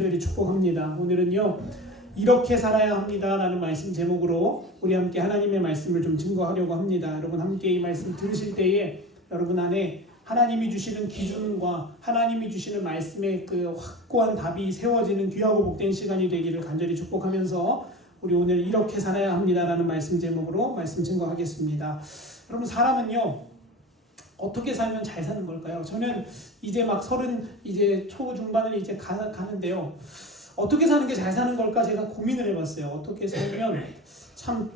축복합니다. 오늘은요, 이렇게 살아야 합니다 라는 말씀 제목으로 우리 함께 하나님의 말씀을 좀 증거하려고 합니다. 여러분 함께 이 말씀 들으실 때에 여러분 안에 하나님이 주시는 기준과 하나님이 주시는 말씀의 그 확고한 답이 세워지는 귀하고 복된 시간이 되기를 간절히 축복하면서 우리 오늘 이렇게 살아야 합니다 라는 말씀 제목으로 말씀 증거하겠습니다. 여러분, 사람은요, 어떻게 살면 잘 사는 걸까요? 저는 이제 막 30 이제 초중반을 이제 가는데요. 어떻게 사는 게 잘 사는 걸까 제가 고민을 해봤어요. 어떻게 살면 참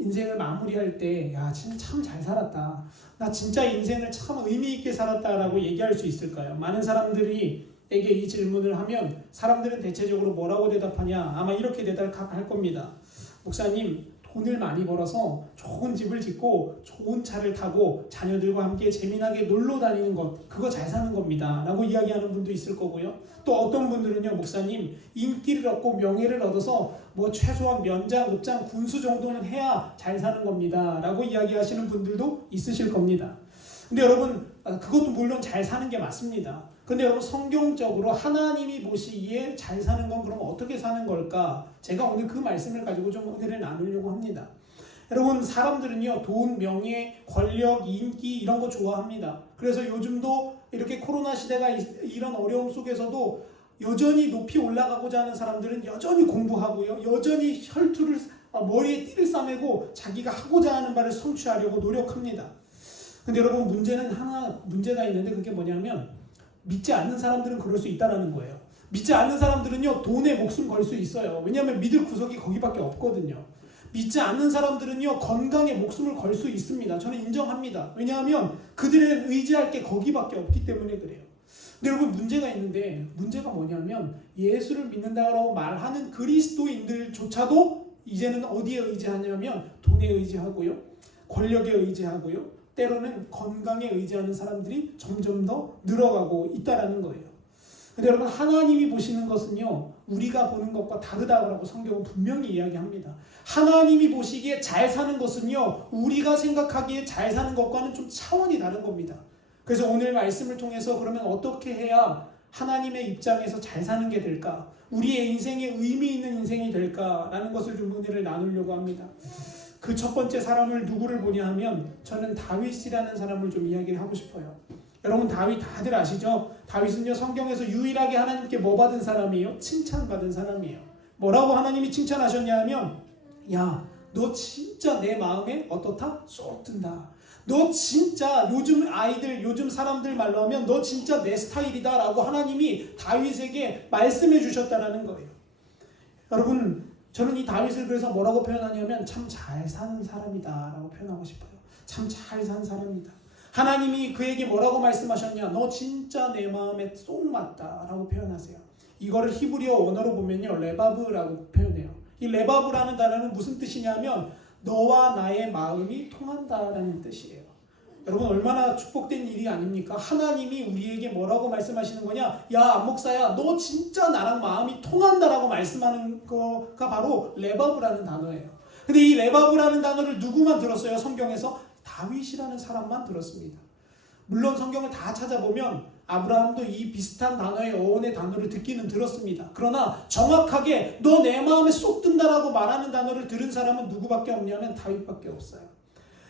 인생을 마무리할 때 야, 참 잘 살았다. 나 진짜 인생을 참 의미 있게 살았다라고 얘기할 수 있을까요? 많은 사람들이 에게 이 질문을 하면 사람들은 대체적으로 뭐라고 대답하냐? 아마 이렇게 대답할 겁니다. 목사님, 돈을 많이 벌어서 좋은 집을 짓고 좋은 차를 타고 자녀들과 함께 재미나게 놀러 다니는 것, 그거 잘 사는 겁니다 라고 이야기하는 분도 있을 거고요. 또 어떤 분들은요, 목사님, 인기를 얻고 명예를 얻어서 뭐 최소한 면장, 읍장, 군수 정도는 해야 잘 사는 겁니다 라고 이야기하시는 분들도 있으실 겁니다. 근데 여러분, 그것도 물론 잘 사는 게 맞습니다. 근데 여러분, 성경적으로 하나님이 보시기에 잘 사는 건 그럼 어떻게 사는 걸까? 제가 오늘 그 말씀을 가지고 좀 은혜를 나누려고 합니다. 여러분, 사람들은요, 돈, 명예, 권력, 인기 이런 거 좋아합니다. 그래서 요즘도 이렇게 코로나 시대가 이런 어려움 속에서도 여전히 높이 올라가고자 하는 사람들은 여전히 공부하고요, 여전히 혈투를 머리에 띠를 싸매고 자기가 하고자 하는 바를 성취하려고 노력합니다. 근데 여러분, 문제가 있는데 그게 뭐냐면 믿지 않는 사람들은 그럴 수 있다는 거예요. 믿지 않는 사람들은요, 돈에 목숨 걸 수 있어요. 왜냐하면 믿을 구석이 거기밖에 없거든요. 믿지 않는 사람들은요, 건강에 목숨을 걸 수 있습니다. 저는 인정합니다. 왜냐하면 그들은 의지할 게 거기밖에 없기 때문에 그래요. 근데 여러분, 문제가 있는데, 문제가 뭐냐면 예수를 믿는다고 말하는 그리스도인들조차도 이제는 어디에 의지하냐면 돈에 의지하고요, 권력에 의지하고요, 때로는 건강에 의지하는 사람들이 점점 더 늘어가고 있다는 거예요. 근데 여러분, 하나님이 보시는 것은요, 우리가 보는 것과 다르다고 성경은 분명히 이야기합니다. 하나님이 보시기에 잘 사는 것은요, 우리가 생각하기에 잘 사는 것과는 좀 차원이 다른 겁니다. 그래서 오늘 말씀을 통해서 그러면 어떻게 해야 하나님의 입장에서 잘 사는 게 될까? 우리의 인생에 의미 있는 인생이 될까라는 것을 좀 은혜를 나누려고 합니다. 그 첫 번째 사람을 누구를 보냐 하면 저는 다윗이라는 사람을 좀 이야기를 하고 싶어요. 여러분, 다윗 다들 아시죠? 다윗은요, 성경에서 유일하게 하나님께 뭐 받은 사람이에요? 칭찬받은 사람이에요. 뭐라고 하나님이 칭찬하셨냐 하면, 야, 너 진짜 내 마음에 어떻다? 쏙 든다. 너 진짜 요즘 사람들 말로 하면 너 진짜 내 스타일이다 라고 하나님이 다윗에게 말씀해 주셨다는 거예요. 여러분, 저는 이 다윗을 그래서 뭐라고 표현하냐면 참 잘 사는 사람이다 라고 표현하고 싶어요. 참 잘 산 사람이다. 하나님이 그에게 뭐라고 말씀하셨냐? 너 진짜 내 마음에 쏙 맞다 라고 표현하세요. 이거를 히브리어 원어로 보면요, 레바브라고 표현해요. 이 레바브라는 단어는 무슨 뜻이냐면 너와 나의 마음이 통한다라는 뜻이에요. 여러분, 얼마나 축복된 일이 아닙니까? 하나님이 우리에게 뭐라고 말씀하시는 거냐? 야, 안목사야, 너 진짜 나랑 마음이 통한다라고 말씀하는 거가 바로 레바브라는 단어예요. 근데 이 레바브라는 단어를 누구만 들었어요? 성경에서? 다윗이라는 사람만 들었습니다. 물론 성경을 다 찾아보면 아브라함도 이 비슷한 단어의 어원의 단어를 듣기는 들었습니다. 그러나 정확하게 너 내 마음에 쏙 든다라고 말하는 단어를 들은 사람은 누구밖에 없냐면 다윗밖에 없어요.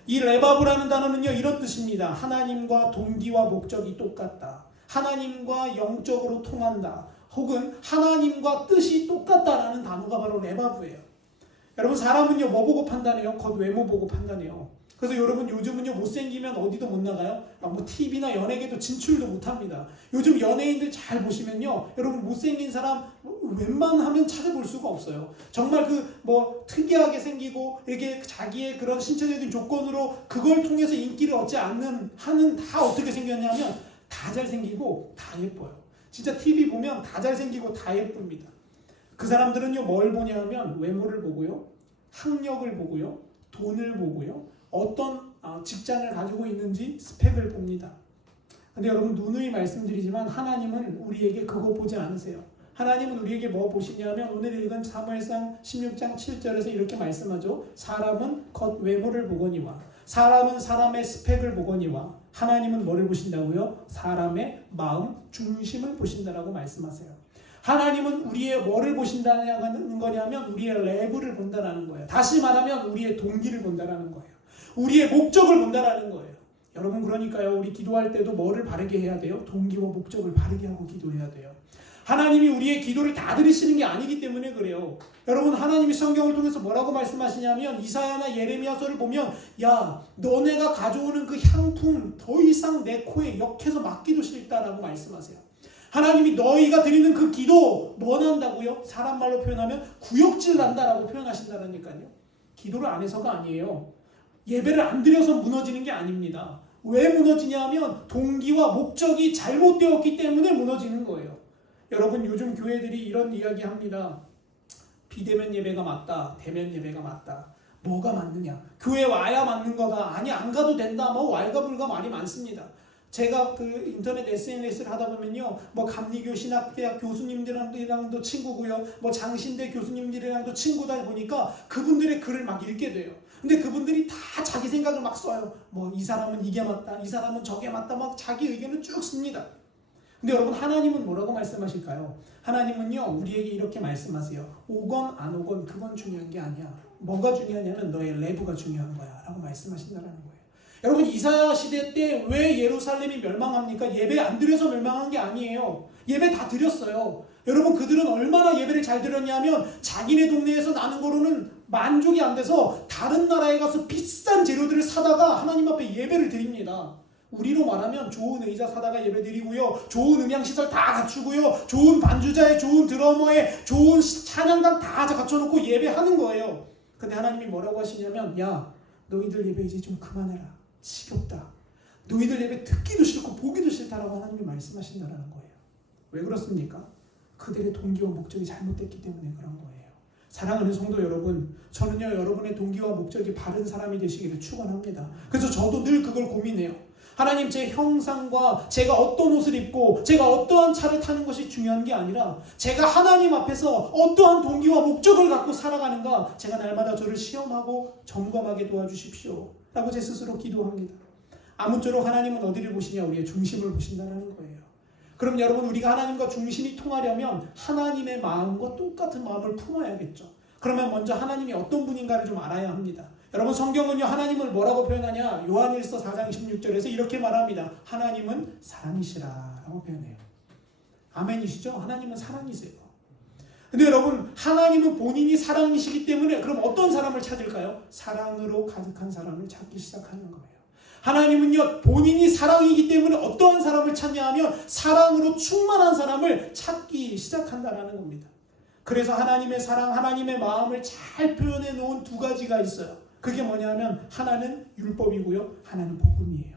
이 레바브라는 단어는요, 이런 뜻입니다. 하나님과 동기와 목적이 똑같다. 하나님과 영적으로 통한다. 혹은 하나님과 뜻이 똑같다라는 단어가 바로 레바브예요. 여러분, 사람은요, 뭐 보고 판단해요? 겉외모 보고 판단해요. 그래서 여러분, 요즘은요, 못생기면 어디도 못 나가요? 뭐 TV나 연예계도 진출도 못합니다. 요즘 연예인들 잘 보시면요, 여러분, 못생긴 사람 웬만하면 찾아볼 수가 없어요. 정말 특이하게 생기고 이렇게 자기의 그런 신체적인 조건으로 그걸 통해서 인기를 얻지 하는 다 어떻게 생겼냐면 다 잘생기고 다 예뻐요. 진짜 TV 보면 다 잘생기고 다 예쁩니다. 그 사람들은요, 뭘 보냐면 외모를 보고요, 학력을 보고요, 돈을 보고요, 어떤 직장을 가지고 있는지 스펙을 봅니다. 근데 여러분, 누누이 말씀드리지만 하나님은 우리에게 그거 보지 않으세요. 하나님은 우리에게 뭐 보시냐면 오늘 읽은 사무엘상 16장 7절에서 이렇게 말씀하죠. 사람은 겉 외모를 보거니와 사람은 사람의 스펙을 보거니와 하나님은 뭐를 보신다고요? 사람의 마음 중심을 보신다라고 말씀하세요. 하나님은 우리의 뭐를 보신다는 거냐면 우리의 레벨을 본다라는 거예요. 다시 말하면 우리의 동기를 본다라는 거예요. 우리의 목적을 본다라는 거예요. 여러분, 그러니까요, 우리 기도할 때도 뭐를 바르게 해야 돼요? 동기와 목적을 바르게 하고 기도해야 돼요. 하나님이 우리의 기도를 다 들으시는 게 아니기 때문에 그래요. 여러분, 하나님이 성경을 통해서 뭐라고 말씀하시냐면 이사야나 예레미야서를 보면 야, 너네가 가져오는 그 향품 더 이상 내 코에 역해서 맡기도 싫다라고 말씀하세요. 하나님이 너희가 드리는 그 기도 뭐 난다고요? 사람 말로 표현하면 구역질 난다라고 표현하신다니까요. 기도를 안 해서가 아니에요. 예배를 안 드려서 무너지는 게 아닙니다. 왜 무너지냐 하면 동기와 목적이 잘못되었기 때문에 무너지는 거예요. 여러분, 요즘 교회들이 이런 이야기 합니다. 비대면 예배가 맞다, 대면 예배가 맞다. 뭐가 맞느냐? 교회 와야 맞는 거다. 아니, 안 가도 된다. 뭐 왈가불가 말이 많습니다. 제가 그 인터넷 SNS를 하다 보면요, 뭐 감리교 신학대학 교수님들이랑도 친구고요, 뭐 장신대 교수님들이랑도 친구다 보니까 그분들의 글을 막 읽게 돼요. 근데 그분들이 다 자기 생각을 막 써요. 뭐 이 사람은 이게 맞다, 이 사람은 저게 맞다, 막 자기 의견을 쭉 씁니다. 근데 여러분, 하나님은 뭐라고 말씀하실까요? 하나님은요, 우리에게 이렇게 말씀하세요. 오건 안 오건 그건 중요한 게 아니야. 뭐가 중요하냐면 너의 레브가 중요한 거야 라고 말씀하신다는 거예요. 여러분, 이사야 시대 때 왜 예루살렘이 멸망합니까? 예배 안 드려서 멸망한 게 아니에요. 예배 다 드렸어요. 여러분, 그들은 얼마나 예배를 잘 드렸냐면 자기네 동네에서 나는 거로는 만족이 안 돼서 다른 나라에 가서 비싼 재료들을 사다가 하나님 앞에 예배를 드립니다. 우리로 말하면 좋은 의자 사다가 예배 드리고요, 좋은 음향시설 다 갖추고요, 좋은 반주자에, 좋은 드러머에, 좋은 찬양단 다 갖춰놓고 예배하는 거예요. 근데 하나님이 뭐라고 하시냐면 야, 너희들 예배 이제 좀 그만해라. 지겹다. 너희들 예배 듣기도 싫고 보기도 싫다라고 하나님이 말씀하신다는 거예요. 왜 그렇습니까? 그들의 동기와 목적이 잘못됐기 때문에 그런 거예요. 사랑하는 성도 여러분, 저는요, 여러분의 동기와 목적이 바른 사람이 되시기를 축원합니다. 그래서 저도 늘 그걸 고민해요. 하나님, 제 형상과 제가 어떤 옷을 입고 제가 어떠한 차를 타는 것이 중요한 게 아니라 제가 하나님 앞에서 어떠한 동기와 목적을 갖고 살아가는가, 제가 날마다 저를 시험하고 점검하게 도와주십시오 라고 제 스스로 기도합니다. 아무쪼록 하나님은 어디를 보시냐? 우리의 중심을 보신다는 거예요. 그럼 여러분, 우리가 하나님과 중심이 통하려면 하나님의 마음과 똑같은 마음을 품어야겠죠. 그러면 먼저 하나님이 어떤 분인가를 좀 알아야 합니다. 여러분, 성경은요, 하나님을 뭐라고 표현하냐? 요한일서 4장 16절에서 이렇게 말합니다. 하나님은 사랑이시라 라고 표현해요. 아멘이시죠? 하나님은 사랑이세요. 근데 여러분, 하나님은 본인이 사랑이시기 때문에 그럼 어떤 사람을 찾을까요? 사랑으로 가득한 사람을 찾기 시작하는 거예요. 하나님은요, 본인이 사랑이기 때문에 어떠한 사람을 찾냐 하면 사랑으로 충만한 사람을 찾기 시작한다라는 겁니다. 그래서 하나님의 사랑, 하나님의 마음을 잘 표현해 놓은 두 가지가 있어요. 그게 뭐냐면 하나는 율법이고요, 하나는 복음이에요.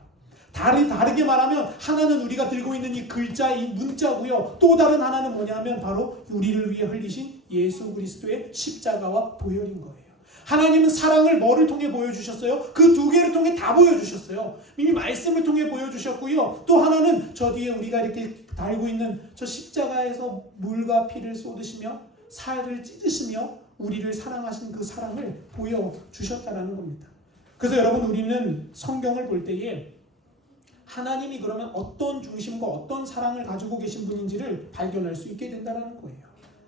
다르게 말하면 하나는 우리가 들고 있는 이 글자, 이 문자고요, 또 다른 하나는 뭐냐면 바로 우리를 위해 흘리신 예수 그리스도의 십자가와 보혈인 거예요. 하나님은 사랑을 뭐를 통해 보여주셨어요? 그 두 개를 통해 다 보여주셨어요. 이미 말씀을 통해 보여주셨고요, 또 하나는 저 뒤에 우리가 이렇게 달고 있는 저 십자가에서 물과 피를 쏟으시며 살을 찢으시며 우리를 사랑하신 그 사랑을 보여주셨다는 겁니다. 그래서 여러분, 우리는 성경을 볼 때에 하나님이 그러면 어떤 중심과 어떤 사랑을 가지고 계신 분인지를 발견할 수 있게 된다는 거예요.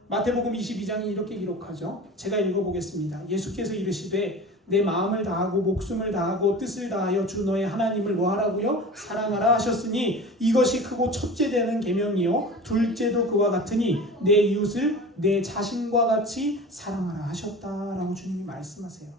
마태복음 22장이 이렇게 기록하죠. 제가 읽어보겠습니다. 예수께서 이르시되 내 마음을 다하고 목숨을 다하고 뜻을 다하여 주 너의 하나님을 뭐하라고요? 사랑하라 하셨으니 이것이 크고 첫째 되는 계명이요 둘째도 그와 같으니 내 이웃을 내 자신과 같이 사랑하라 하셨다라고 주님이 말씀하세요.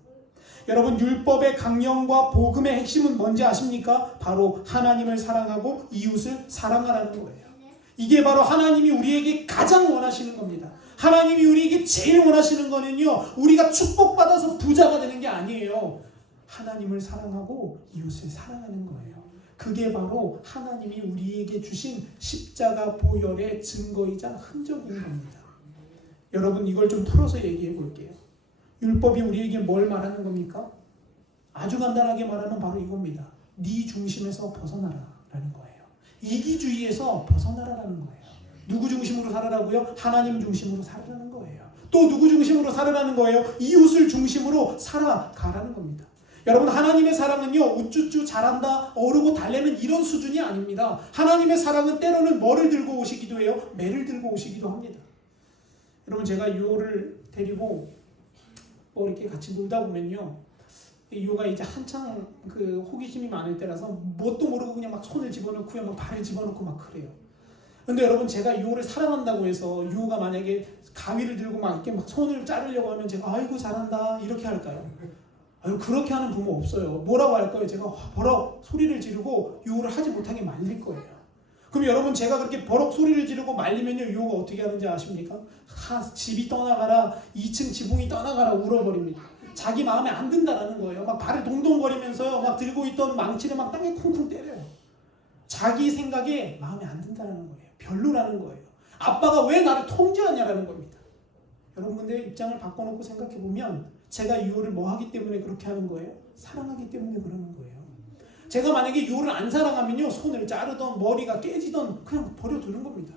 여러분, 율법의 강령과 복음의 핵심은 뭔지 아십니까? 바로 하나님을 사랑하고 이웃을 사랑하라는 거예요. 이게 바로 하나님이 우리에게 가장 원하시는 겁니다. 하나님이 우리에게 제일 원하시는 거는요, 우리가 축복받아서 부자가 되는 게 아니에요. 하나님을 사랑하고 이웃을 사랑하는 거예요. 그게 바로 하나님이 우리에게 주신 십자가 보혈의 증거이자 흔적인 겁니다. 여러분, 이걸 좀 풀어서 얘기해 볼게요. 율법이 우리에게 뭘 말하는 겁니까? 아주 간단하게 말하면 바로 이겁니다. 네 중심에서 벗어나라 라는 거예요. 이기주의에서 벗어나라라는 거예요. 누구 중심으로 살아라고요? 하나님 중심으로 살아라는 거예요. 또 누구 중심으로 살아라는 거예요? 이웃을 중심으로 살아가라는 겁니다. 여러분, 하나님의 사랑은요, 우쭈쭈 잘한다, 어르고 달래는 이런 수준이 아닙니다. 하나님의 사랑은 때로는 뭐를 들고 오시기도 해요? 매를 들고 오시기도 합니다. 여러분 제가 유호를 데리고 뭐 이렇게 같이 놀다 보면요, 유호가 이제 한창 그 호기심이 많을 때라서 뭣도 모르고 그냥 막 손을 집어넣고요, 막 발을 집어넣고 막 그래요. 근데 여러분 제가 유호를 사랑한다고 해서 유호가 만약에 가위를 들고 막 이렇게 막 손을 자르려고 하면 제가 아이고 잘한다 이렇게 할까요? 아유, 그렇게 하는 부모 없어요. 뭐라고 할 거예요? 제가 버럭 소리를 지르고 유호를 하지 못하게 말릴 거예요. 그럼 여러분 제가 그렇게 버럭 소리를 지르고 말리면요, 유호가 어떻게 하는지 아십니까? 집이 떠나가라, 2층 지붕이 떠나가라 울어버립니다. 자기 마음에 안 든다라는 거예요. 막 발을 동동거리면서요, 막 들고 있던 망치를 막 땅에 쿵쿵 때려요. 자기 생각에 마음에 안 든다라는 거예요. 별로라는 거예요. 아빠가 왜 나를 통제하냐라는 겁니다. 여러분 근데 입장을 바꿔놓고 생각해보면 제가 유호를 뭐 하기 때문에 그렇게 하는 거예요? 사랑하기 때문에 그러는 거예요. 제가 만약에 유호를 안 사랑하면요, 손을 자르던 머리가 깨지던 그냥 버려두는 겁니다.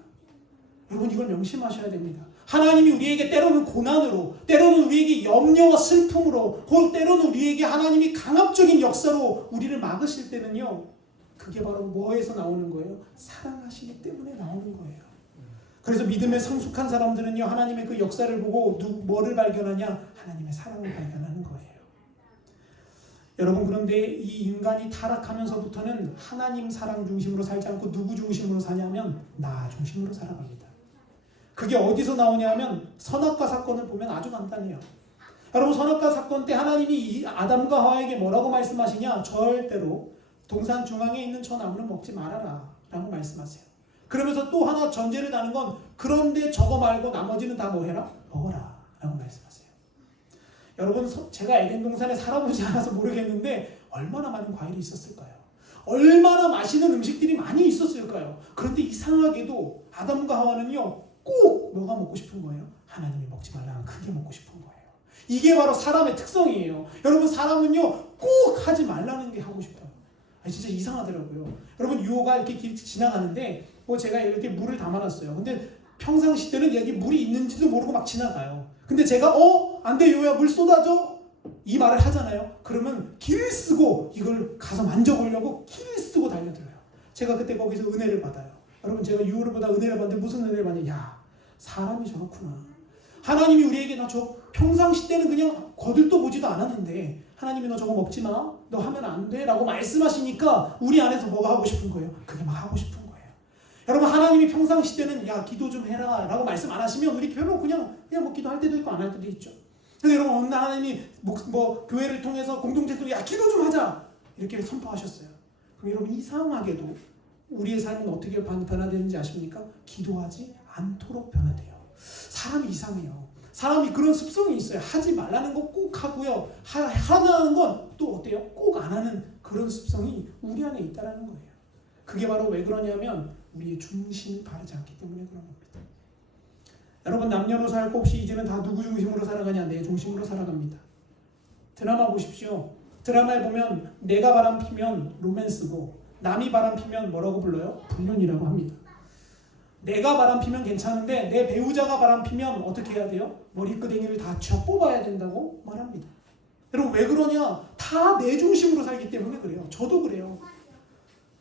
여러분 이걸 명심하셔야 됩니다. 하나님이 우리에게 때로는 고난으로, 때로는 우리에게 염려와 슬픔으로, 때로는 우리에게 하나님이 강압적인 역사로 우리를 막으실 때는요, 그게 바로 뭐에서 나오는 거예요? 사랑하시기 때문에 나오는 거예요. 그래서 믿음에 성숙한 사람들은요, 하나님의 그 역사를 보고 뭐를 발견하냐? 하나님의 사랑을 발견하는 거예요. 여러분 그런데 이 인간이 타락하면서부터는 하나님 사랑 중심으로 살지 않고 누구 중심으로 사냐면 나 중심으로 살아갑니다. 그게 어디서 나오냐면 선악과 사건을 보면 아주 간단해요. 여러분 선악과 사건 때 하나님이 이 아담과 하와에게 뭐라고 말씀하시냐? 절대로 동산 중앙에 있는 저 나무는 먹지 말아라 라고 말씀하세요. 그러면서 또 하나 전제를 다는 건 그런데 저거 말고 나머지는 다 뭐 해라? 먹어라 라고 말씀하세요. 여러분 제가 에덴 동산에 살아보지 않아서 모르겠는데 얼마나 많은 과일이 있었을까요? 얼마나 맛있는 음식들이 많이 있었을까요? 그런데 이상하게도 아담과 하와는요, 꼭 뭐가 먹고 싶은 거예요? 하나님이 먹지 말라는 그게 먹고 싶은 거예요. 이게 바로 사람의 특성이에요. 여러분 사람은요, 꼭 하지 말라는 게 하고 싶어요. 진짜 이상하더라고요. 여러분 유호가 이렇게 길 지나가는데 제가 이렇게 물을 담아놨어요. 근데 평상시 때는 여기 물이 있는지도 모르고 막 지나가요. 근데 제가 안 돼 유호야 물 쏟아줘 이 말을 하잖아요. 그러면 길을 쓰고 이걸 가서 만져보려고 길을 쓰고 달려들어요. 제가 그때 거기서 은혜를 받아요. 여러분 제가 유호를 보다 은혜를 받는데 무슨 은혜를 받냐? 야, 사람이 저렇구나. 하나님이 우리에게 나 저 평상시 때는 그냥 거들떠 보지도 않았는데 하나님이 너 저거 먹지 마, 너 하면 안 돼 라고 말씀하시니까 우리 안에서 뭐가 하고 싶은 거예요? 그게 막 하고 싶은 거예요. 여러분 하나님이 평상시 때는 야 기도 좀 해라 라고 말씀 안 하시면 우리 별로 그냥 뭐 기도할 때도 있고 안 할 때도 있죠. 근데 여러분 어느 날 하나님이 뭐 교회를 통해서 공동체 통해 야 기도 좀 하자 이렇게 선포하셨어요. 그럼 여러분 이상하게도 우리의 삶은 어떻게 변화되는지 아십니까? 기도하지 않도록 변화돼요. 사람이 이상해요. 사람이 그런 습성이 있어요. 하지 말라는 거 꼭 하고요. 하라는 건 또 어때요? 꼭 안 하는 그런 습성이 우리 안에 있다는 거예요. 그게 바로 왜 그러냐면 우리의 중심이 바르지 않기 때문에 그런 겁니다. 여러분 남녀노소 할 것 없이 이제는 다 누구 중심으로 살아가냐? 내 중심으로 살아갑니다. 드라마 보십시오. 드라마에 보면 내가 바람 피면 로맨스고 남이 바람 피면 뭐라고 불러요? 불륜이라고 합니다. 내가 바람 피면 괜찮은데 내 배우자가 바람 피면 어떻게 해야 돼요? 머리끄댕이를 다 쥐어 뽑아야 된다고 말합니다. 여러분 왜 그러냐? 다 내 중심으로 살기 때문에 그래요. 저도 그래요.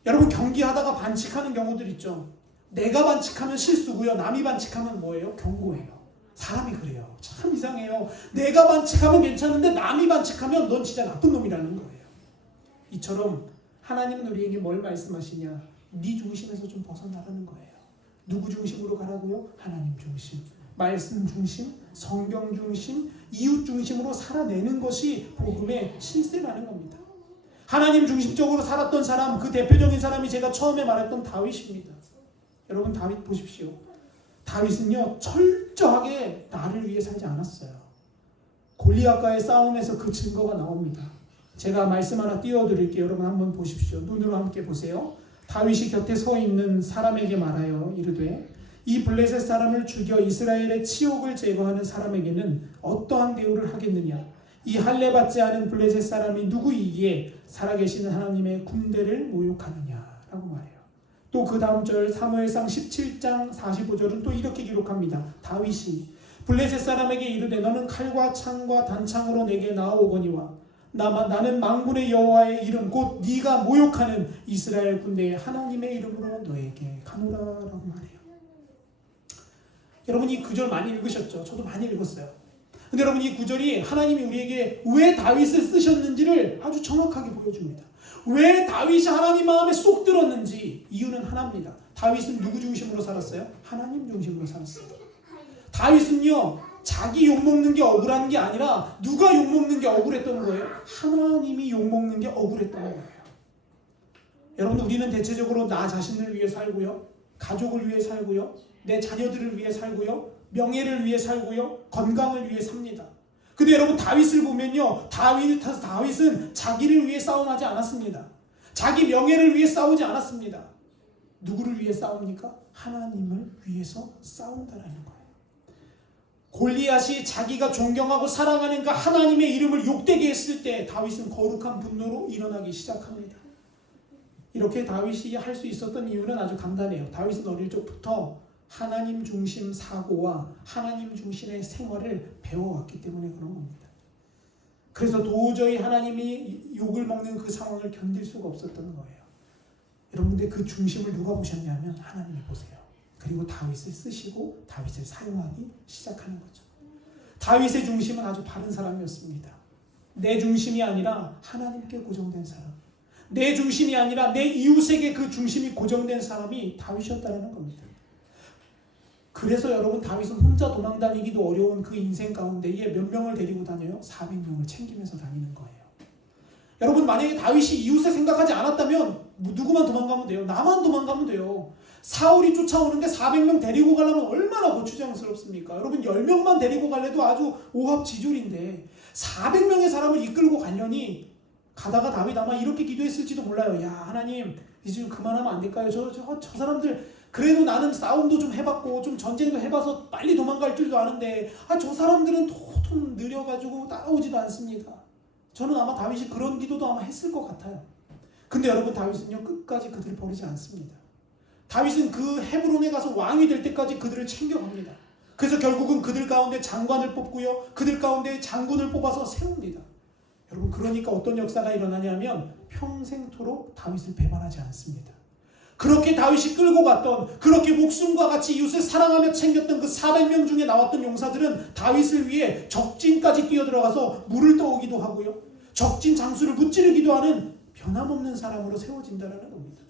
여러분 경기하다가 반칙하는 경우들 있죠. 내가 반칙하면 실수고요. 남이 반칙하면 뭐예요? 경고예요. 사람이 그래요. 참 이상해요. 내가 반칙하면 괜찮은데 남이 반칙하면 넌 진짜 나쁜 놈이라는 거예요. 이처럼 하나님은 우리에게 뭘 말씀하시냐? 네 중심에서 좀 벗어나라는 거예요. 누구 중심으로 가라고요? 하나님 중심, 말씀 중심, 성경 중심, 이웃 중심으로 살아내는 것이 복음의 실세라는 겁니다. 하나님 중심적으로 살았던 사람, 그 대표적인 사람이 제가 처음에 말했던 다윗입니다. 여러분 다윗 보십시오. 다윗은요 철저하게 나를 위해 살지 않았어요. 골리앗과의 싸움에서 그 증거가 나옵니다. 제가 말씀 하나 띄워드릴게요. 여러분 한번 보십시오. 눈으로 함께 보세요. 다윗이 곁에 서 있는 사람에게 말하여 이르되 이 블레셋 사람을 죽여 이스라엘의 치욕을 제거하는 사람에게는 어떠한 대우를 하겠느냐? 이 할례 받지 않은 블레셋 사람이 누구이기에 살아계시는 하나님의 군대를 모욕하느냐라고 말해요. 또 그 다음 절 사무엘상 17장 45절은 또 이렇게 기록합니다. 다윗이 블레셋 사람에게 이르되 너는 칼과 창과 단창으로 내게 나아오거니와 나는 만군의 여호와의 이름 곧 네가 모욕하는 이스라엘 군대의 하나님의 이름으로 너에게 가노라라고 말해요. 여러분 이 구절 많이 읽으셨죠? 저도 많이 읽었어요. 근데 여러분 이 구절이 하나님이 우리에게 왜 다윗을 쓰셨는지를 아주 정확하게 보여줍니다. 왜 다윗이 하나님 마음에 쏙 들었는지 이유는 하나입니다. 다윗은 누구 중심으로 살았어요? 하나님 중심으로 살았어요. 다윗은요 자기 욕먹는 게 억울한 게 아니라 누가 욕먹는 게 억울했던 거예요? 하나님이 욕먹는 게 억울했던 거예요. 여러분 우리는 대체적으로 나 자신을 위해 살고요, 가족을 위해 살고요, 내 자녀들을 위해 살고요, 명예를 위해 살고요, 건강을 위해 삽니다. 근데 여러분 다윗을 보면요, 다윗은 자기를 위해 싸움하지 않았습니다. 자기 명예를 위해 싸우지 않았습니다. 누구를 위해 싸웁니까? 하나님을 위해서 싸운다라는 거예요. 골리앗이 자기가 존경하고 사랑하는 그 하나님의 이름을 욕되게 했을 때 다윗은 거룩한 분노로 일어나기 시작합니다. 이렇게 다윗이 할 수 있었던 이유는 아주 간단해요. 다윗은 어릴 적부터 하나님 중심 사고와 하나님 중심의 생활을 배워왔기 때문에 그런 겁니다. 그래서 도저히 하나님이 욕을 먹는 그 상황을 견딜 수가 없었던 거예요. 여러분 근데 그 중심을 누가 보셨냐면 하나님이 보세요. 그리고 다윗을 쓰시고 다윗을 사용하기 시작하는 거죠. 다윗의 중심은 아주 바른 사람이었습니다. 내 중심이 아니라 하나님께 고정된 사람, 내 중심이 아니라 내 이웃에게 그 중심이 고정된 사람이 다윗이었다는 겁니다. 그래서 여러분 다윗은 혼자 도망다니기도 어려운 그 인생 가운데에 몇 명을 데리고 다녀요? 400명을 챙기면서 다니는 거예요. 여러분 만약에 다윗이 이웃을 생각하지 않았다면 누구만 도망가면 돼요? 나만 도망가면 돼요. 사울이 쫓아오는데 400명 데리고 가려면 얼마나 고추장스럽습니까? 여러분 10명만 데리고 갈래도 아주 오합지졸인데 400명의 사람을 이끌고 가려니 가다가 다윗 아마 이렇게 기도했을지도 몰라요. 야 하나님 이제 좀 그만하면 안 될까요? 저 사람들 그래도 나는 싸움도 좀 해봤고 좀 전쟁도 해봐서 빨리 도망갈 줄도 아는데 저 사람들은 좀 느려가지고 따라오지도 않습니다. 저는 아마 다윗이 그런 기도도 아마 했을 것 같아요. 근데 여러분 다윗은요 끝까지 그들을 버리지 않습니다. 다윗은 그 헤브론에 가서 왕이 될 때까지 그들을 챙겨갑니다. 그래서 결국은 그들 가운데 장관을 뽑고요, 그들 가운데 장군을 뽑아서 세웁니다. 여러분 그러니까 어떤 역사가 일어나냐면 평생토록 다윗을 배반하지 않습니다. 그렇게 다윗이 끌고 갔던, 그렇게 목숨과 같이 이웃을 사랑하며 챙겼던 그 400명 중에 나왔던 용사들은 다윗을 위해 적진까지 뛰어들어가서 물을 떠오기도 하고요, 적진 장수를 무찌르기도 하는 변함없는 사람으로 세워진다는 겁니다.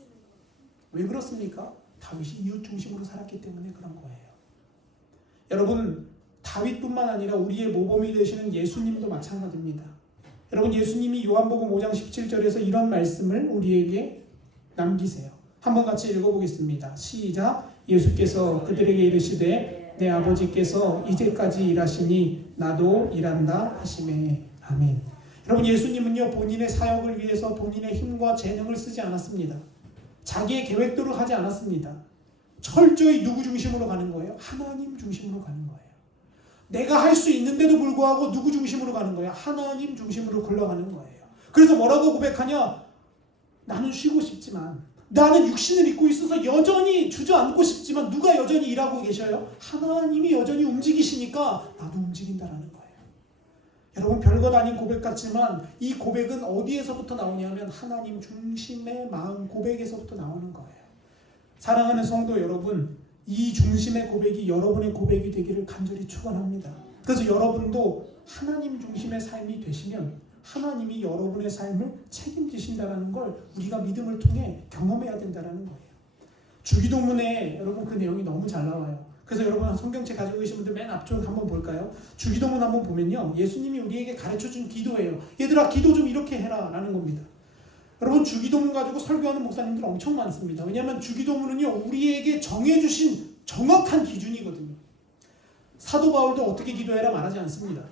왜 그렇습니까? 다윗이 이웃 중심으로 살았기 때문에 그런 거예요. 여러분 다윗뿐만 아니라 우리의 모범이 되시는 예수님도 마찬가지입니다. 여러분 예수님이 요한복음 5장 17절에서 이런 말씀을 우리에게 남기세요. 한번 같이 읽어보겠습니다. 시작. 예수께서 그들에게 이르시되 내 아버지께서 이제까지 일하시니 나도 일한다 하시매. 아멘. 여러분 예수님은요 본인의 사역을 위해서 본인의 힘과 재능을 쓰지 않았습니다. 자기의 계획대로 하지 않았습니다. 철저히 누구 중심으로 가는 거예요? 하나님 중심으로 가는 거예요. 내가 할 수 있는데도 불구하고 누구 중심으로 가는 거예요? 하나님 중심으로 굴러가는 거예요. 그래서 뭐라고 고백하냐? 나는 쉬고 싶지만, 나는 육신을 입고 있어서 여전히 주저앉고 싶지만 누가 여전히 일하고 계셔요? 하나님이 여전히 움직이시니까 나도 움직인다라는 거예요. 여러분 별것 아닌 고백 같지만 이 고백은 어디에서부터 나오냐면 하나님 중심의 마음 고백에서부터 나오는 거예요. 사랑하는 성도 여러분, 이 중심의 고백이 여러분의 고백이 되기를 간절히 축원합니다. 그래서 여러분도 하나님 중심의 삶이 되시면 하나님이 여러분의 삶을 책임지신다는 걸 우리가 믿음을 통해 경험해야 된다는 거예요. 주기도문에 여러분 그 내용이 너무 잘 나와요. 그래서 여러분 성경책 가지고 계신 분들 맨 앞쪽 한번 볼까요? 주기도문 한번 보면요, 예수님이 우리에게 가르쳐준 기도예요. 얘들아 기도 좀 이렇게 해라 라는 겁니다. 여러분 주기도문 가지고 설교하는 목사님들 엄청 많습니다. 왜냐하면 주기도문은요 우리에게 정해주신 정확한 기준이거든요. 사도 바울도 어떻게 기도해라 말하지 않습니다.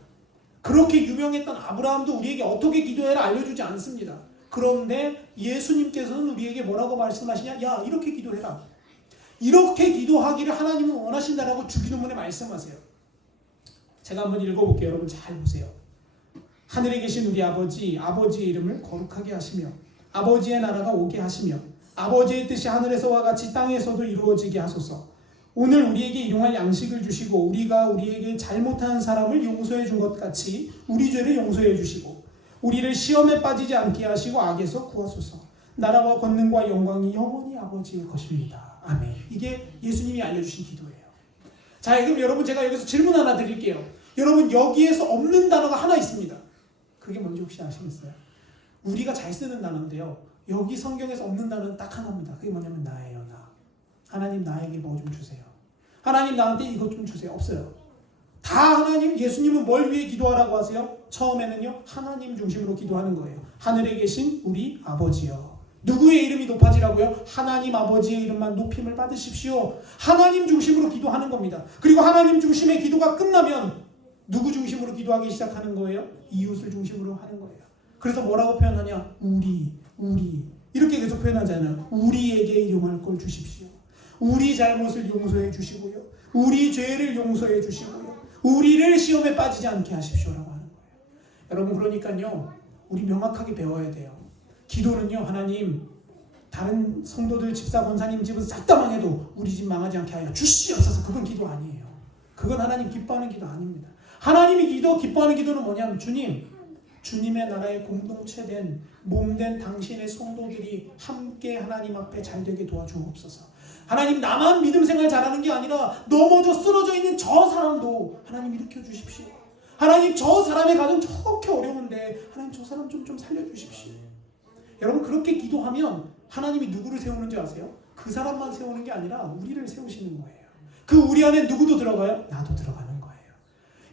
그렇게 유명했던 아브라함도 우리에게 어떻게 기도해라 알려주지 않습니다. 그런데 예수님께서는 우리에게 뭐라고 말씀하시냐? 야 이렇게 기도해라. 이렇게 기도하기를 하나님은 원하신다라고 주기도문에 말씀하세요. 제가 한번 읽어볼게요. 여러분 잘 보세요. 하늘에 계신 우리 아버지, 아버지의 이름을 거룩하게 하시며 아버지의 나라가 오게 하시며 아버지의 뜻이 하늘에서와 같이 땅에서도 이루어지게 하소서. 오늘 우리에게 일용할 양식을 주시고 우리가 우리에게 잘못한 사람을 용서해 준 것 같이 우리 죄를 용서해 주시고 우리를 시험에 빠지지 않게 하시고 악에서 구하소서. 나라와 권능과 영광이 영원히 아버지의 것입니다. 아멘. 이게 예수님이 알려주신 기도예요. 자, 그럼 여러분 제가 여기서 질문 하나 드릴게요. 여러분 여기에서 없는 단어가 하나 있습니다. 그게 뭔지 혹시 아시겠어요? 우리가 잘 쓰는 단어인데요. 여기 성경에서 없는 단어는 딱 하나입니다. 그게 뭐냐면 나예요. 나. 하나님 나에게 뭐 좀 주세요. 하나님 나한테 이것 좀 주세요. 없어요. 다 하나님, 예수님은 뭘 위해 기도하라고 하세요? 처음에는요, 하나님 중심으로 기도하는 거예요. 하늘에 계신 우리 아버지요. 누구의 이름이 높아지라고요? 하나님 아버지의 이름만 높임을 받으십시오. 하나님 중심으로 기도하는 겁니다. 그리고 하나님 중심의 기도가 끝나면 누구 중심으로 기도하기 시작하는 거예요? 이웃을 중심으로 하는 거예요. 그래서 뭐라고 표현하냐? 우리 이렇게 계속 표현하잖아요. 우리에게 일용할 걸 주십시오. 우리 잘못을 용서해 주시고요. 우리 죄를 용서해 주시고요. 우리를 시험에 빠지지 않게 하십시오라고 하는 거예요. 여러분 그러니까요. 우리 명확하게 배워야 돼요. 기도는요. 하나님 다른 성도들 집사 권사님 집은 싹 다 망해도 우리 집 망하지 않게 하여 주시옵소서. 그건 기도 아니에요. 그건 하나님 기뻐하는 기도 아닙니다. 하나님이 기뻐하는 기도는 뭐냐면 주님의 나라의 공동체된 몸된 당신의 성도들이 함께 하나님 앞에 잘되게 도와주옵소서. 하나님 나만 믿음 생활 잘하는 게 아니라 넘어져 쓰러져 있는 저 사람도 하나님 일으켜 주십시오. 하나님 저 사람의 가정 저렇게 어려운데 하나님 저 사람 좀 살려주십시오. 여러분 그렇게 기도하면 하나님이 누구를 세우는지 아세요? 그 사람만 세우는 게 아니라 우리를 세우시는 거예요. 그 우리 안에 누구도 들어가요? 나도 들어가는 거예요.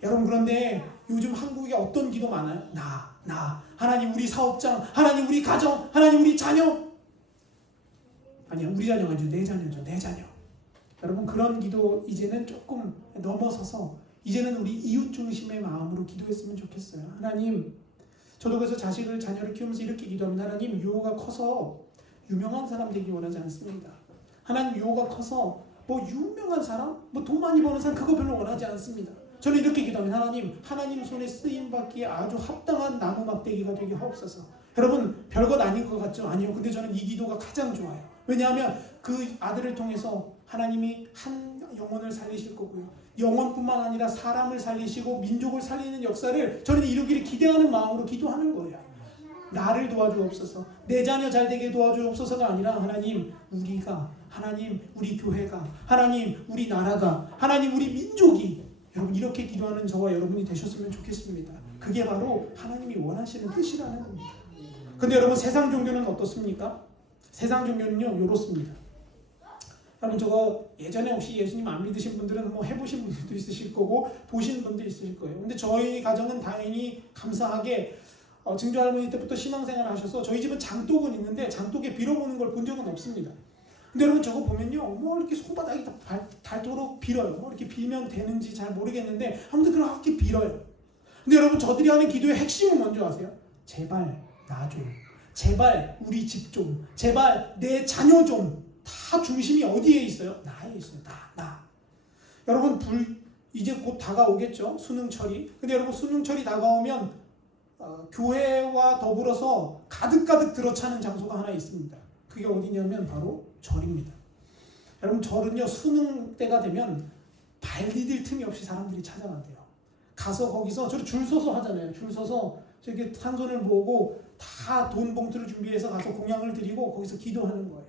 여러분 그런데 요즘 한국에 어떤 기도 많아요? 나 하나님 우리 사업장, 하나님 우리 가정, 하나님 우리 자녀. 아니야 우리 자녀가 아니죠. 내 자녀죠. 내 자녀. 여러분 그런 기도 이제는 조금 넘어서서 이제는 우리 이웃 중심의 마음으로 기도했으면 좋겠어요. 하나님 저도 그래서 자녀를 키우면서 이렇게 기도합니다. 하나님 유호가 커서 유명한 사람 되기 원하지 않습니다. 하나님 유호가 커서 뭐 유명한 사람, 뭐 돈 많이 버는 사람 그거 별로 원하지 않습니다. 저는 이렇게 기도합니다. 하나님 손에 쓰임받기에 아주 합당한 나무 막대기가 되게 하옵소서. 여러분 별것 아닌 것 같죠? 아니요. 근데 저는 이 기도가 가장 좋아요. 왜냐하면 그 아들을 통해서 하나님이 한 영혼을 살리실 거고요. 영혼뿐만 아니라 사람을 살리시고 민족을 살리는 역사를 저는 이루기를 기대하는 마음으로 기도하는 거예요. 나를 도와주옵소서. 내 자녀 잘되게 도와주옵소서가 아니라 하나님 우리가, 하나님 우리 교회가, 하나님 우리 나라가, 하나님 우리 민족이 여러분 이렇게 기도하는 저와 여러분이 되셨으면 좋겠습니다. 그게 바로 하나님이 원하시는 뜻이라는 겁니다. 근데 여러분 세상 종교는 어떻습니까? 세상 종교는요 이렇습니다. 여러분 저거 예전에 혹시 예수님 안 믿으신 분들은 뭐 해보신 분들도 있으실 거고 보신 분도 있으실 거예요. 근데 저희 가정은 다행히 감사하게 증조 할머니 때부터 신앙생활을 하셔서 저희 집은 장독은 있는데 장독에 빌어보는 걸 본 적은 없습니다. 근데 여러분 저거 보면요 뭐 이렇게 손바닥이 닳도록 빌어요. 뭐 이렇게 빌면 되는지 잘 모르겠는데 아무튼 그렇게 빌어요. 근데 여러분 저들이 하는 기도의 핵심은 뭔지 아세요? 제발 나 좀, 제발 우리 집 좀, 제발 내 자녀 좀. 다 중심이 어디에 있어요? 나에 있어요. 나. 여러분 이제 곧 다가오겠죠? 수능철이. 근데 여러분 수능철이 다가오면 교회와 더불어서 가득가득 들어차는 장소가 하나 있습니다. 그게 어디냐면 바로 절입니다. 여러분 절은요 수능 때가 되면 발 디딜 틈이 없이 사람들이 찾아간대요. 가서 거기서 저를 줄 서서 하잖아요. 줄 서서 저렇게 한 손을 모으고 다 돈 봉투를 준비해서 가서 공양을 드리고 거기서 기도하는 거예요.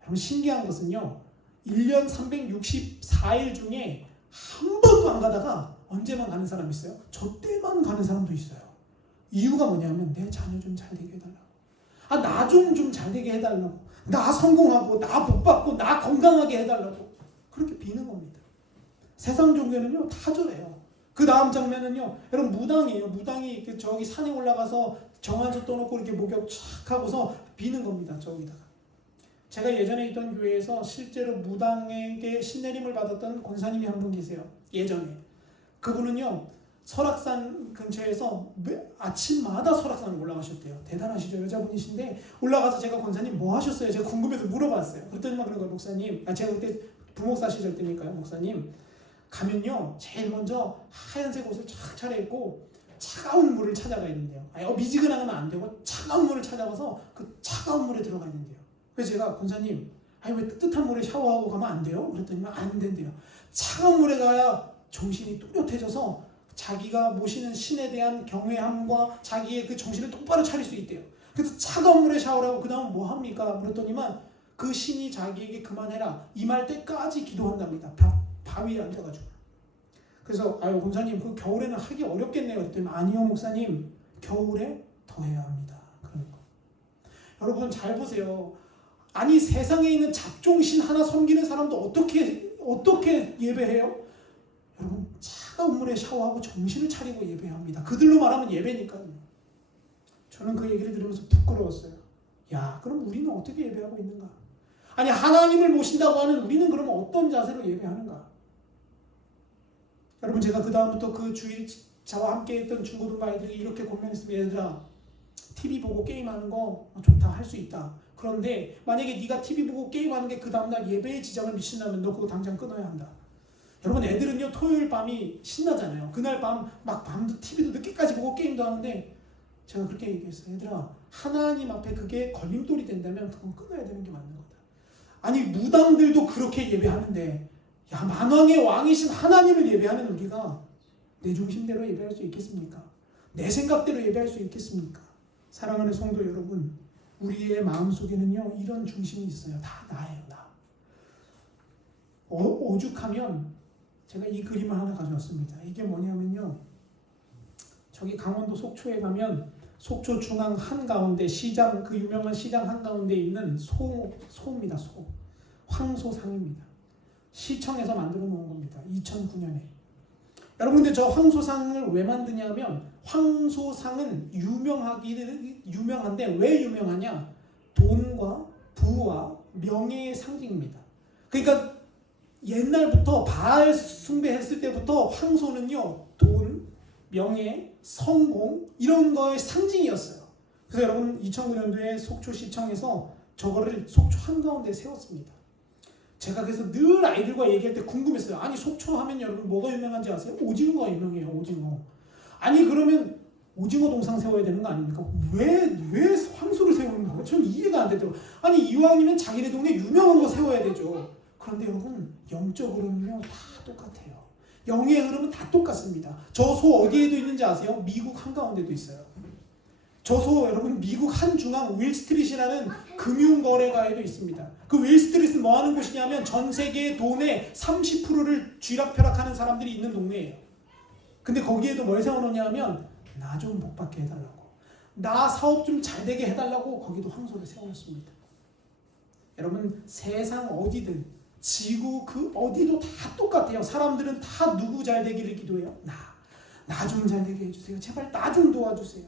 여러분 신기한 것은요 1년 364일 중에 한 번도 안 가다가 언제만 가는 사람이 있어요? 저 때만 가는 사람도 있어요. 이유가 뭐냐면 내 자녀 좀 잘되게 해달라고, 나 좀 잘되게 해달라고, 나 성공하고 나 복받고 나 건강하게 해달라고 그렇게 비는 겁니다. 세상 종교는요 다 저래요. 그 다음 장면은요 여러분 무당이에요. 무당이 저기 산에 올라가서 정한수 떠놓고 이렇게 목욕 착 하고서 비는 겁니다. 저기다가 제가 예전에 있던 교회에서 실제로 무당에게 신내림을 받았던 권사님이 한 분 계세요. 예전에 그분은요 설악산 근처에서 아침마다 설악산을 올라가셨대요. 대단하시죠. 여자분이신데 올라가서 제가 권사님 뭐 하셨어요? 제가 궁금해서 물어봤어요. 그랬더니만 그런 거예요. 목사님, 제가 그때 부목사 시절 때니까요. 목사님 가면요 제일 먼저 하얀색 옷을 쫙 차려입고 차가운 물을 찾아가야 된대요. 미지근하면 안 되고 차가운 물을 찾아가서 그 차가운 물에 들어가야 된대요. 그래서 제가 권사님 왜 뜨뜻한 물에 샤워하고 가면 안 돼요? 그랬더니 안 된대요. 차가운 물에 가야 정신이 뚜렷해져서 자기가 모시는 신에 대한 경외함과 자기의 그 정신을 똑바로 차릴 수 있대요. 그래서 차가운 물에 샤워를 하고 그 다음 뭐 합니까? 그랬더니만 그 신이 자기에게 그만해라 이 말 때까지 기도한답니다. 바위에 앉아가지고. 그래서 아유 권사님 그 겨울에는 하기 어렵겠네요. 그랬더니 아니요 목사님 겨울에 더 해야 합니다. 그런 거. 여러분 잘 보세요. 아니 세상에 있는 잡종신 하나 섬기는 사람도 어떻게 예배해요? 여러분 차가운 물에 샤워하고 정신을 차리고 예배합니다. 그들로 말하면 예배니까요. 저는 그 얘기를 들으면서 부끄러웠어요. 야 그럼 우리는 어떻게 예배하고 있는가? 아니 하나님을 모신다고 하는 우리는 그러면 어떤 자세로 예배하는가? 여러분 제가 그 다음부터 그 주일 저와 함께 했던 중고등 아이들이 이렇게 고민했습니다. 얘들아 TV 보고 게임하는 거 좋다 할 수 있다. 그런데 만약에 네가 TV 보고 게임하는 게 그 다음날 예배에 지장을 미친다면 너 그거 당장 끊어야 한다. 여러분 애들은요 토요일 밤이 신나잖아요. 그날 밤 막 밤도 TV도 늦게까지 보고 게임도 하는데 제가 그렇게 얘기했어요. 얘들아 하나님 앞에 그게 걸림돌이 된다면 그건 끊어야 되는 게 맞는 거다. 아니 무당들도 그렇게 예배하는데 야 만왕의 왕이신 하나님을 예배하는 우리가 내 중심대로 예배할 수 있겠습니까? 내 생각대로 예배할 수 있겠습니까? 사랑하는 성도 여러분 우리의 마음속에는요 이런 중심이 있어요. 다 나예요. 나. 오죽하면 제가 이 그림을 하나 가져왔습니다. 이게 뭐냐면요 저기 강원도 속초에 가면 속초 중앙 한가운데 시장 그 유명한 시장 한가운데 있는 소입니다. 소. 황소상입니다. 시청에서 만들어 놓은 겁니다. 2009년에. 여러분 근데 저 황소상을 왜 만드냐면 황소상은 유명한데 왜 유명하냐? 돈과 부와 명예의 상징입니다. 그러니까 옛날부터 바알 숭배했을 때부터 황소는요 돈, 명예, 성공 이런 거의 상징이었어요. 그래서 여러분 2009년도에 속초시청에서 저거를 속초 한가운데 세웠습니다. 제가 그래서 늘 아이들과 얘기할 때 궁금했어요. 아니 속초 하면 여러분 뭐가 유명한지 아세요? 오징어가 유명해요. 오징어. 아니 그러면 오징어 동상 세워야 되는 거 아닙니까? 왜 황소를 세우는 거예요? 전 이해가 안 되더라고요. 아니 이왕이면 자기네 동네 유명한 거 세워야 되죠. 그런데 여러분 영적으로는요 다 똑같아요. 영의 흐름은 다 똑같습니다. 저 소 어디에도 있는지 아세요? 미국 한가운데도 있어요. 저 소 여러분 미국 한중앙 윌스트리트라는 금융거래가에도 있습니다. 그 윌스트리트는 뭐 하는 곳이냐면 전 세계의 돈의 30%를 쥐락펴락하는 사람들이 있는 동네예요. 근데 거기에도 뭘 세워놓냐면 나 좀 복 받게 해달라고, 나 사업 좀 잘 되게 해달라고 거기도 황소를 세워놓습니다. 여러분 세상 어디든 지구 그 어디도 다 똑같아요. 사람들은 다 누구 잘 되기를 기도해요. 나 좀 잘 되게 해주세요. 제발 나 좀 도와주세요.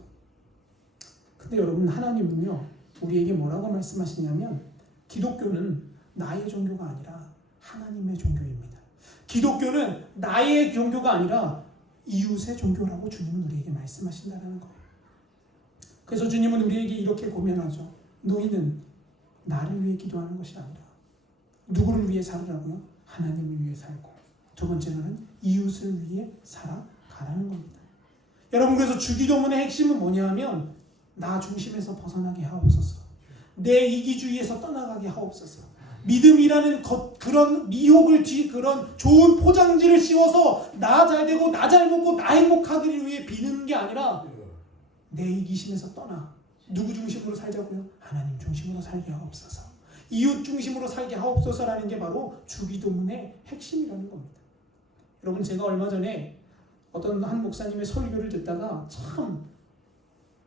근데 여러분 하나님은요 우리에게 뭐라고 말씀하시냐면 기독교는 나의 종교가 아니라 하나님의 종교입니다. 기독교는 나의 종교가 아니라 이웃의 종교라고 주님은 우리에게 말씀하신다는 거예요. 그래서 주님은 우리에게 이렇게 고면하죠. 너희는 나를 위해 기도하는 것이 아니라 누구를 위해 살으라고요? 하나님을 위해 살고 두 번째로는 이웃을 위해 살아가라는 겁니다. 여러분 그래서 주기도문의 핵심은 뭐냐 하면 나 중심에서 벗어나게 하옵소서. 내 이기주의에서 떠나가게 하옵소서. 믿음이라는 그런 미혹을 그런 좋은 포장지를 씌워서 나 잘되고 나 잘 먹고 나 행복하기를 위해 비는 게 아니라 내 이기심에서 떠나 누구 중심으로 살자고요? 하나님 중심으로 살게 하옵소서. 이웃 중심으로 살게 하옵소서라는 게 바로 주기도문의 핵심이라는 겁니다. 여러분 제가 얼마 전에 어떤 한 목사님의 설교를 듣다가 참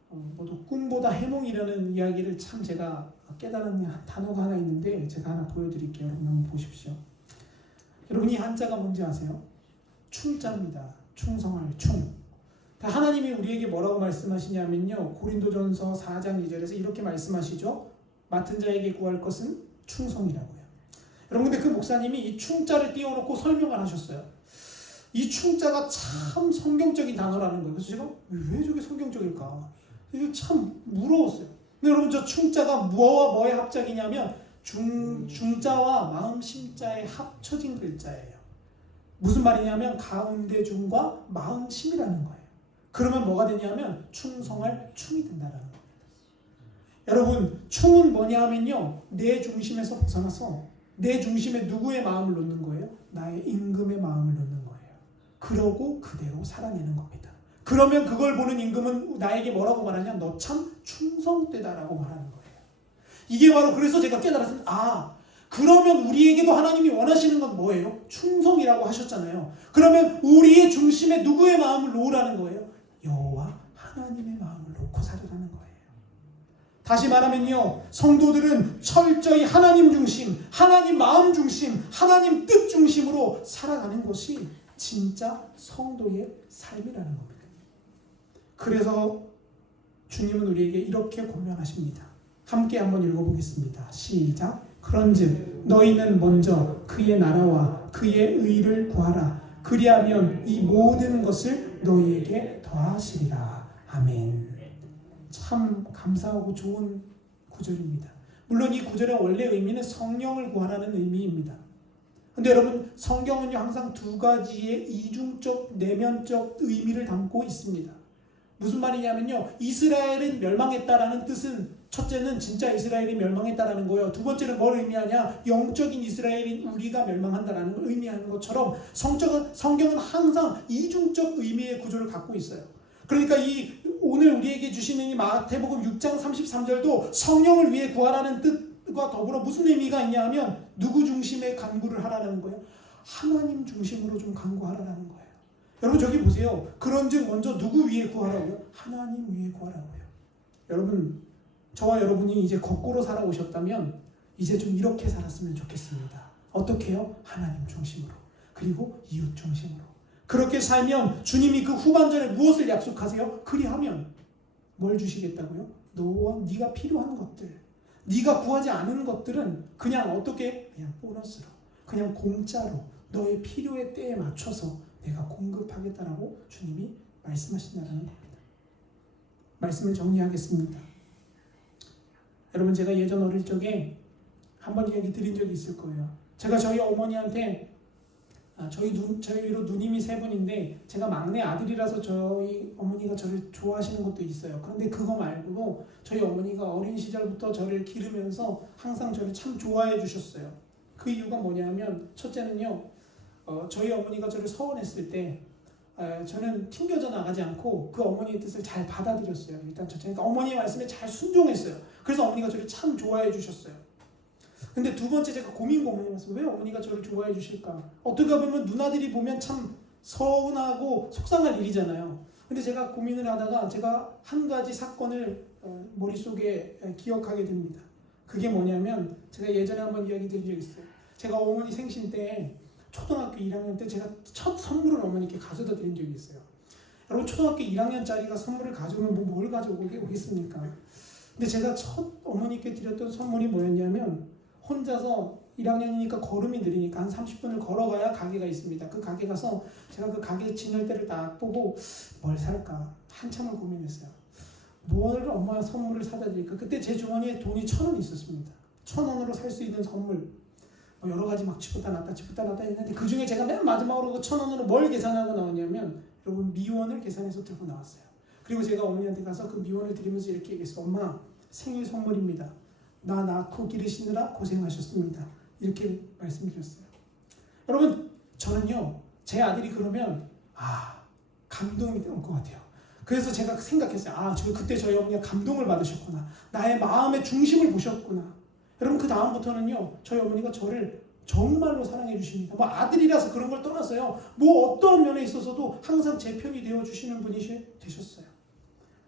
모두 꿈보다 해몽이라는 이야기를 참 제가 깨달은 단어가 하나 있는데 제가 하나 보여드릴게요. 여러분 한번 보십시오. 여러분 이 한자가 뭔지 아세요? 충자입니다. 충성할 충. 하나님이 우리에게 뭐라고 말씀하시냐면요. 고린도전서 4장 2절에서 이렇게 말씀하시죠. 맡은 자에게 구할 것은 충성이라고요. 여러분 근데 그 목사님이 이 충자를 띄워놓고 설명을 하셨어요. 이 충자가 참 성경적인 단어라는 거예요. 그래서 제가 왜 저게 성경적일까? 이거 참 물어봤어요. 근데 여러분 저 충자가 뭐와 뭐의 합작이냐면 중자와 마음 심자의 합쳐진 글자예요. 무슨 말이냐면 가운데 중과 마음 심이라는 거예요. 그러면 뭐가 되냐면 충성할 충이 된다는 겁니다. 여러분 충은 뭐냐 하면요 내 중심에서 벗어나서 내 중심에 누구의 마음을 놓는 거예요? 나의 임금의 마음을 놓는 거예요. 그러고 그대로 살아내는 겁니다. 그러면 그걸 보는 임금은 나에게 뭐라고 말하냐? 너 참 충성되다라고 말하는 거예요. 이게 바로 그래서 제가 깨달았습니다. 그러면 우리에게도 하나님이 원하시는 건 뭐예요? 충성이라고 하셨잖아요. 그러면 우리의 중심에 누구의 마음을 놓으라는 거예요? 여호와 하나님의 마음을 놓고 살으라는 거예요. 다시 말하면요, 성도들은 철저히 하나님 중심, 하나님 마음 중심, 하나님 뜻 중심으로 살아가는 것이 진짜 성도의 삶이라는 겁니다. 그래서 주님은 우리에게 이렇게 권면하십니다. 함께 한번 읽어보겠습니다. 시작. 그런즉 너희는 먼저 그의 나라와 그의 의를 구하라. 그리하면 이 모든 것을 너희에게 더하시리라. 아멘. 참 감사하고 좋은 구절입니다. 물론 이 구절의 원래 의미는 성령을 구하라는 의미입니다. 근데 여러분, 성경은요 항상 두 가지의 이중적 내면적 의미를 담고 있습니다. 무슨 말이냐면요, 이스라엘은 멸망했다라는 뜻은 첫째는 진짜 이스라엘이 멸망했다라는 거예요. 두 번째는 뭘 의미하냐? 영적인 이스라엘인 우리가 멸망한다라는 걸 의미하는 것처럼 성경은 항상 이중적 의미의 구조를 갖고 있어요. 그러니까 오늘 우리에게 주시는 이 마태복음 6장 33절도 성령을 위해 구하라는 뜻과 더불어 무슨 의미가 있냐 하면 누구 중심의 간구를 하라는 거예요? 하나님 중심으로 좀 간구하라는 거예요. 여러분 저기 보세요. 그런즉 먼저 누구 위해 구하라고요? 하나님 위해 구하라고요. 여러분, 저와 여러분이 이제 거꾸로 살아오셨다면 이제 좀 이렇게 살았으면 좋겠습니다. 어떻게요? 하나님 중심으로, 그리고 이웃 중심으로. 그렇게 살면 주님이 그 후반전에 무엇을 약속하세요? 그리하면 뭘 주시겠다고요? 네가 필요한 것들, 네가 구하지 않은 것들은 그냥 어떻게? 그냥 보너스로, 그냥 공짜로 너의 필요의 때에 맞춰서 내가 공급하겠다라고 주님이 말씀하신다는 겁니다. 말씀을 정리하겠습니다. 여러분, 제가 예전 어릴 적에 한번 이야기 드린 적이 있을 거예요. 제가 저희 어머니한테 저희로 누님이 세 분인데 제가 막내 아들이라서 저희 어머니가 저를 좋아하시는 것도 있어요. 그런데 그거 말고도 저희 어머니가 어린 시절부터 저를 기르면서 항상 저를 참 좋아해 주셨어요. 그 이유가 뭐냐면 첫째는요, 저희 어머니가 저를 서원했을 때 저는 튕겨져 나가지 않고 그 어머니의 뜻을 잘 받아들였어요. 일단 첫째, 그러니까 어머니의 말씀에 잘 순종했어요. 그래서 어머니가 저를 참 좋아해 주셨어요. 근데 두 번째, 제가 고민했어요. 왜 어머니가 저를 좋아해 주실까? 어떻게 보면 누나들이 보면 참 서운하고 속상할 일이잖아요. 근데 제가 고민을 하다가 제가 한 가지 사건을 머릿속에 기억하게 됩니다. 그게 뭐냐면 제가 예전에 한번 이야기 드린 적이 있어요. 제가 어머니 생신 때 초등학교 1학년 때 제가 첫 선물을 어머니께 가져다 드린 적이 있어요. 여러분, 초등학교 1학년짜리가 선물을 가져오면 뭘 가져오겠습니까? 근데 제가 첫 어머니께 드렸던 선물이 뭐였냐면 혼자서 1학년이니까 걸음이 느리니까 한 30분을 걸어가야 가게가 있습니다. 그 가게 가서 제가 그 가게 진열대를 딱 보고 뭘 살까 한참을 고민했어요. 뭘 엄마 선물을 사다 드릴까? 그때 제 주머니에 돈이 1,000원 있었습니다. 1,000원으로 살 수 있는 선물 여러 가지 막 집었다 놨다 했는데 그 중에 제가 맨 마지막으로 그 1,000원으로 뭘 계산하고 나왔냐면 여러분, 미원을 계산해서 들고 나왔어요. 그리고 제가 어머니한테 가서 그 미원을 드리면서 이렇게 얘기했어요. 엄마, 생일 선물입니다. 나 낳고 기르시느라 고생하셨습니다. 이렇게 말씀드렸어요. 여러분, 저는요 제 아들이 그러면 감동이 될 것 같아요. 그래서 제가 생각했어요. 그때 저희 어머니가 감동을 받으셨구나. 나의 마음의 중심을 보셨구나. 여러분, 그 다음부터는요 저희 어머니가 저를 정말로 사랑해 주십니다. 아들이라서 그런 걸 떠나서요, 어떤 면에 있어서도 항상 제 편이 되어 주시는 분이 되셨어요.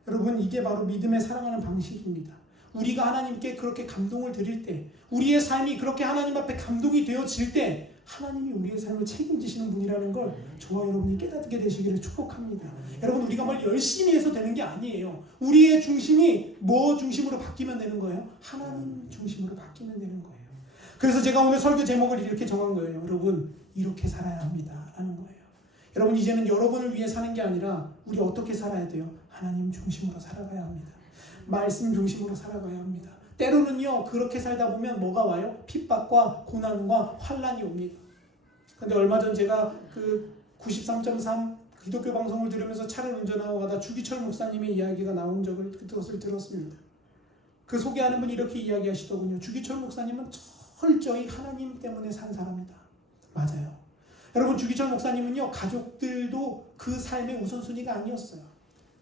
여러분, 이게 바로 믿음의 사랑하는 방식입니다. 우리가 하나님께 그렇게 감동을 드릴 때, 우리의 삶이 그렇게 하나님 앞에 감동이 되어질 때 하나님이 우리의 삶을 책임지시는 분이라는 걸 저와 여러분이 깨닫게 되시기를 축복합니다. 여러분, 우리가 뭘 열심히 해서 되는 게 아니에요. 우리의 중심이 뭐 중심으로 바뀌면 되는 거예요? 하나님 중심으로 바뀌면 되는 거예요. 그래서 제가 오늘 설교 제목을 이렇게 정한 거예요. 여러분, 이렇게 살아야 합니다 라는 거예요. 여러분, 이제는 여러분을 위해 사는 게 아니라 우리 어떻게 살아야 돼요? 하나님 중심으로 살아가야 합니다. 말씀 중심으로 살아가야 합니다. 때로는요 그렇게 살다 보면 뭐가 와요? 핍박과 고난과 환난이 옵니다. 근데 얼마 전 제가 그 93.3 기독교 방송을 들으면서 차를 운전하고 가다 주기철 목사님의 이야기가 나온 그것을 들었습니다. 그 소개하는 분이 이렇게 이야기하시더군요. 주기철 목사님은 철저히 하나님 때문에 산 사람이다. 맞아요. 여러분, 주기철 목사님은요 가족들도 그 삶의 우선순위가 아니었어요.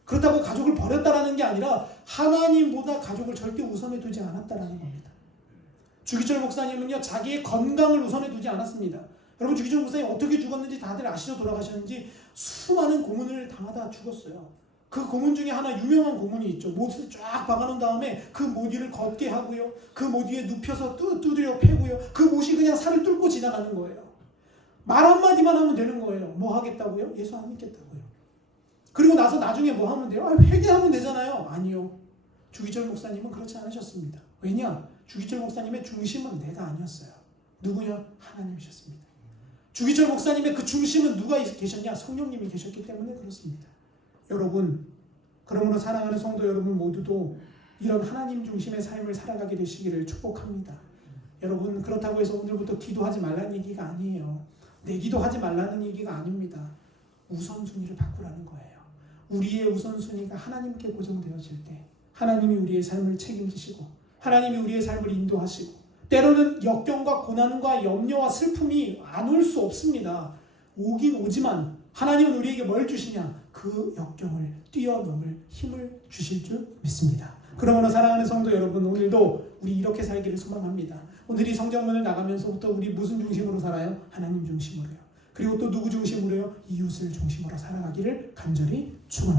그렇다고 가족을 버렸다라는 게 아니라 하나님보다 가족을 절대 우선에 두지 않았다라는 겁니다. 주기철 목사님은요, 자기의 건강을 우선에 두지 않았습니다. 여러분, 주기철 목사님 어떻게 죽었는지 다들 아시죠? 돌아가셨는지 수많은 고문을 당하다 죽었어요. 그 고문 중에 하나 유명한 고문이 있죠. 못을 쫙 박아놓은 다음에 그 못 위를 걷게 하고요, 그 못 위에 눕혀서 두드려 패고요, 그 못이 그냥 살을 뚫고 지나가는 거예요. 말 한마디만 하면 되는 거예요. 뭐 하겠다고요? 예수 안 믿겠다고요. 그리고 나서 나중에 뭐 하면 돼요? 회개하면 되잖아요. 아니요. 주기철 목사님은 그렇지 않으셨습니다. 왜냐? 주기철 목사님의 중심은 내가 아니었어요. 누구냐? 하나님이셨습니다. 주기철 목사님의 그 중심은 누가 계셨냐? 성령님이 계셨기 때문에 그렇습니다. 여러분, 그러므로 사랑하는 성도 여러분 모두도 이런 하나님 중심의 삶을 살아가게 되시기를 축복합니다. 여러분, 그렇다고 해서 오늘부터 기도하지 말라는 얘기가 아니에요. 내 기도하지 말라는 얘기가 아닙니다. 우선순위를 바꾸라는 거예요. 우리의 우선순위가 하나님께 고정되어질 때 하나님이 우리의 삶을 책임지시고 하나님이 우리의 삶을 인도하시고, 때로는 역경과 고난과 염려와 슬픔이 안 올 수 없습니다. 오긴 오지만 하나님은 우리에게 뭘 주시냐? 그 역경을 뛰어넘을 힘을 주실 줄 믿습니다. 그러므로 사랑하는 성도 여러분, 오늘도 우리 이렇게 살기를 소망합니다. 오늘 이 성경문을 나가면서부터 우리 무슨 중심으로 살아요? 하나님 중심으로요. 그리고 또 누구 중심으로요? 이웃을 중심으로 살아가기를 간절히 축원합니다.